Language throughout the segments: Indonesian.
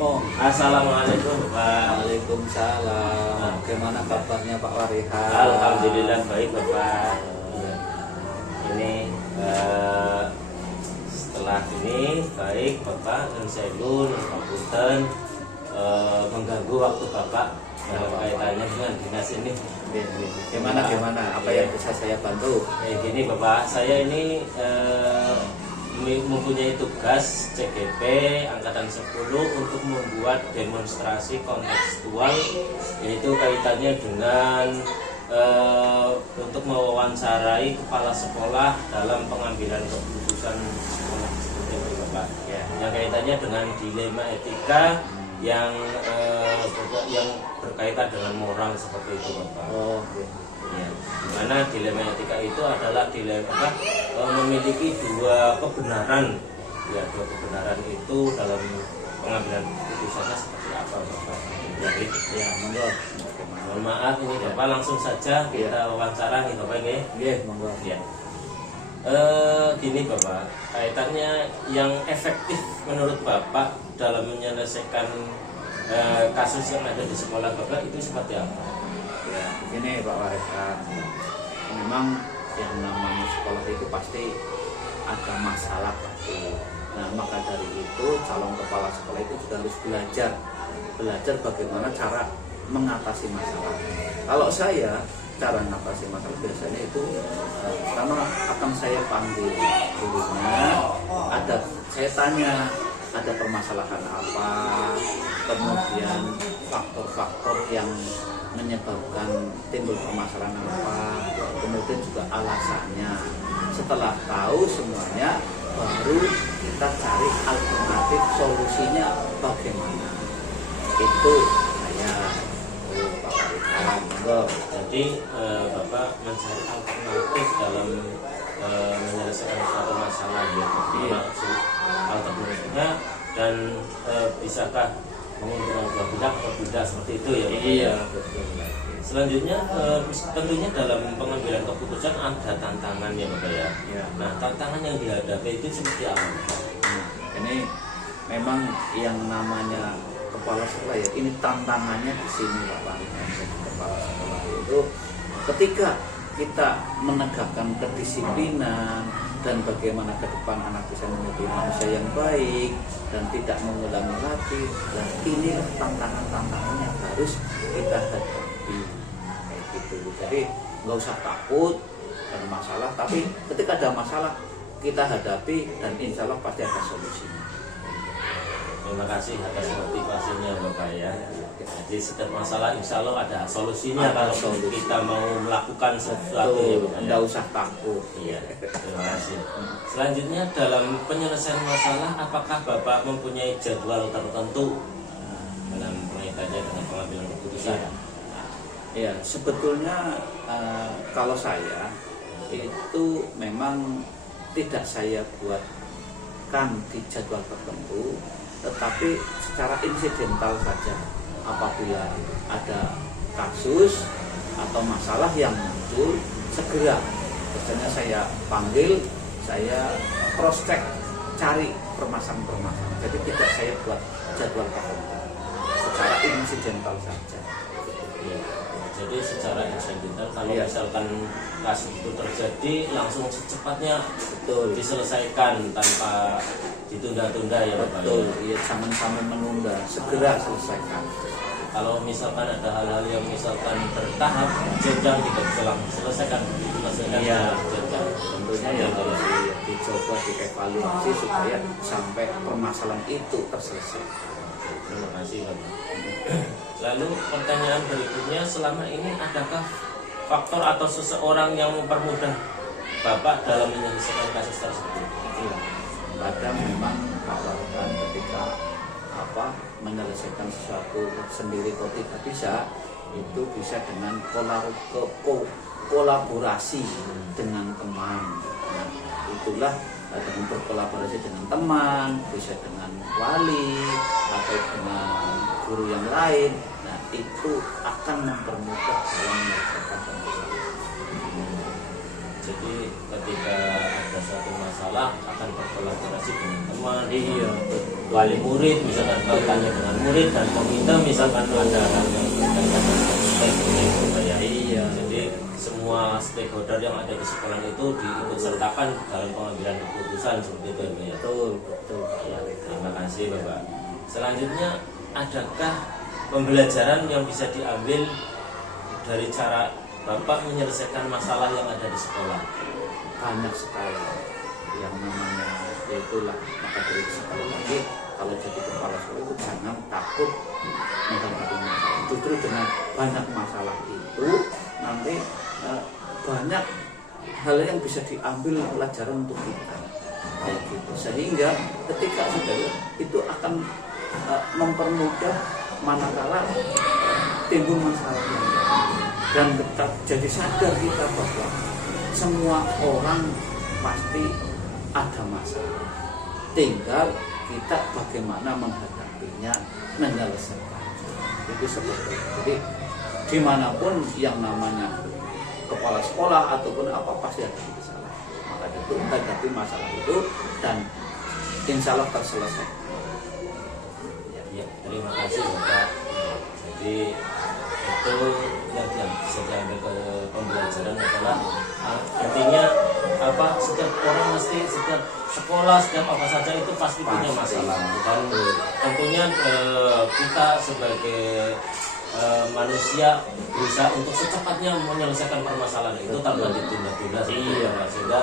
Oh, Assalamualaikum Bapak. Waalaikumsalam. Bagaimana kabarnya Pak Warihan? Alhamdulillah baik Bapak. Ini setelah ini baik Bapak dan Sailun Punten mengganggu waktu Bapak dalam kaitannya dengan dinas ini. Gimana? Apa yang bisa saya bantu? Gini Bapak, saya ini mempunyai tugas CGP Angkatan 10 untuk membuat demonstrasi kontekstual, yaitu kaitannya dengan untuk mewawancarai kepala sekolah dalam pengambilan keputusan sekolah seperti itu Bapak. Ya, yang kaitannya dengan dilema etika yang berkaitan dengan moral seperti itu Bapak. Oh, ya. Dimana dilema etika itu adalah dilema memiliki dua kebenaran. Ya, dua kebenaran itu dalam pengambilan keputusannya seperti apa Bapak. Jadi, ya, monggo. Mohon maaf ini Bapak, langsung saja kita wawancara nih Bapak ya. Iya, monggo. Ya. Gini Bapak, kaitannya yang efektif menurut Bapak dalam menyelesaikan kasus yang ada di sekolah Bapak itu seperti apa? Ya, begini Pak Warihan. Memang yang namanya sekolah itu pasti ada masalah pasti. Nah, maka dari itu calon kepala sekolah itu juga harus belajar bagaimana cara mengatasi masalah. Kalau saya cara mengatasi masalah biasanya itu pertama akan saya panggil gurunya, saya tanya ada permasalahan apa, kemudian faktor-faktor yang menyebabkan timbul permasalahan apa, kemudian juga alasannya. Setelah tahu semuanya, baru kita cari alternatif solusinya bagaimana. Itu saya Pak Warihan. Jadi Bapak mencari alternatif dalam menyelesaikan suatu masalah ya. Maksud alternatifnya dan bisakah menguntungkan dua pihak atau tidak seperti itu ya Bapak? Iya, betul. Selanjutnya tentunya dalam pengambilan keputusan ada tantangan ya Bapak ya. Nah, tantangan yang dihadapi itu seperti apa? Nah, ini memang yang namanya kepala sekolah ya, ini tantangannya di sini Pak Warihan. Kepala sekolah itu ketika kita menegakkan kedisiplinan dan bagaimana ke depan anak bisa menjadi manusia yang baik dan tidak mengulangi lagi. Dan ini tantangan-tantangan yang harus kita hadapi. Kayak gitu. Jadi nggak usah takut ada masalah, tapi ketika ada masalah kita hadapi dan insya Allah pasti ada solusinya. Terima kasih atas motivasinya Bapak ya. Jadi setiap masalah insya Allah ada solusinya kalau kita mau melakukan sesuatu ya Bapak ya. Nggak usah takut. Iya, terima kasih. Selanjutnya dalam penyelesaian masalah, apakah Bapak mempunyai jadwal tertentu dalam kaitannya dengan pengambilan keputusan? Ya, sebetulnya kalau saya itu memang tidak saya buatkan di jadwal tertentu, tetapi secara insidental saja. Apabila ada kasus atau masalah yang muncul, segera biasanya saya panggil, saya cross check, cari permasalahan-permasalahan. Jadi tidak saya buat jadwal tertentu, secara insidental saja. Ya, jadi secara insidental kalau misalkan kasus itu terjadi langsung secepatnya Betul. diselesaikan tanpa ditunda-tunda ya Bapak. Betul, iya, jangan sampai menunda, segera selesaikan. Kalau misalkan ada hal-hal yang misalkan bertahap jenjang tidak bisa langsung selesaikan Iya, jenjang. tentunya ya harus dicoba dievaluasi supaya sampai permasalahan itu terselesaikan. Terima kasih Bapak. Lalu pertanyaan berikutnya, selama ini adakah faktor atau seseorang yang mempermudah Bapak dalam menyelesaikan kasus tersebut? Iya, kadang memang Pak Warihan ketika menyelesaikan sesuatu sendiri kok tidak bisa, itu bisa dengan kolaborasi dengan teman. Nah, itulah dengan berkolaborasi dengan teman, bisa dengan wali atau dengan guru yang lain. Nah, itu akan mempermudah dalam menyelesaikan masalah. Jadi ketika ada suatu masalah akan berkolaborasi dengan teman. Iya, betul. wali murid, misalkan kaitannya dengan murid dan komite, misalkan ada hal yang berkaitan dengan budaya. Iya. Jadi semua stakeholder yang ada di sekolah itu diikut sertakan dalam pengambilan keputusan seperti itu ya. Betul, betul. Ya, terima kasih Bapak. Selanjutnya, adakah pembelajaran yang bisa diambil dari cara Bapak menyelesaikan masalah yang ada di sekolah? Banyak sekali yang namanya itulah, maka dari itu sekali lagi kalau jadi kepala sekolah itu jangan takut menghadapi masalah. Justru dengan banyak masalah itu nanti banyak hal yang bisa diambil pelajaran untuk kita, kayak gitu. Sehingga ketika sudah itu akan mempermudah manakala timbul masalah dan tetap jadi sadar kita bahwa semua orang pasti ada masalah, tinggal kita bagaimana menghadapinya, menyelesaikan itu seperti itu. Jadi dimanapun yang namanya kepala sekolah ataupun apa pasti ada masalah, maka itu hadapi masalah itu dan insya Allah terselesaikan. Ya, terima kasih Bapak. Jadi itu yang bisa diambil ke pembelajaran adalah artinya apa, setiap orang mesti, setiap sekolah, setiap apa saja itu pasti punya masalah, dan tentunya kita sebagai manusia berusaha untuk secepatnya menyelesaikan permasalahan itu tanpa ditunda-tunda, sehingga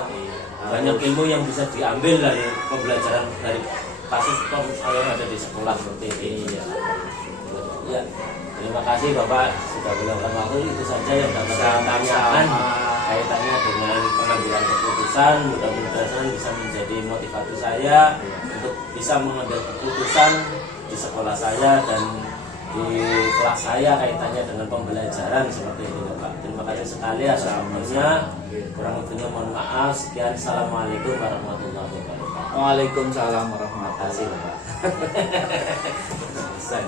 banyak ilmu yang bisa diambil dari pembelajaran dari kasus yang ada di sekolah seperti ini. Ya, terima kasih Bapak sudah meluangkan waktu. Itu saja yang dapat saya tanyakan kaitannya dengan pengambilan keputusan. Mudah-mudahan bisa menjadi motivasi saya untuk bisa mengambil keputusan di sekolah saya dan di kelas saya kaitannya dengan pembelajaran seperti ini Bapak. Terima kasih sekali atas waktunya. Kurang lebihnya mohon maaf. Sekian, assalamualaikum warahmatullahi wabarakatuh. Waalaikumsalam warahmatullahi Terima kasih Bapak. Pesan.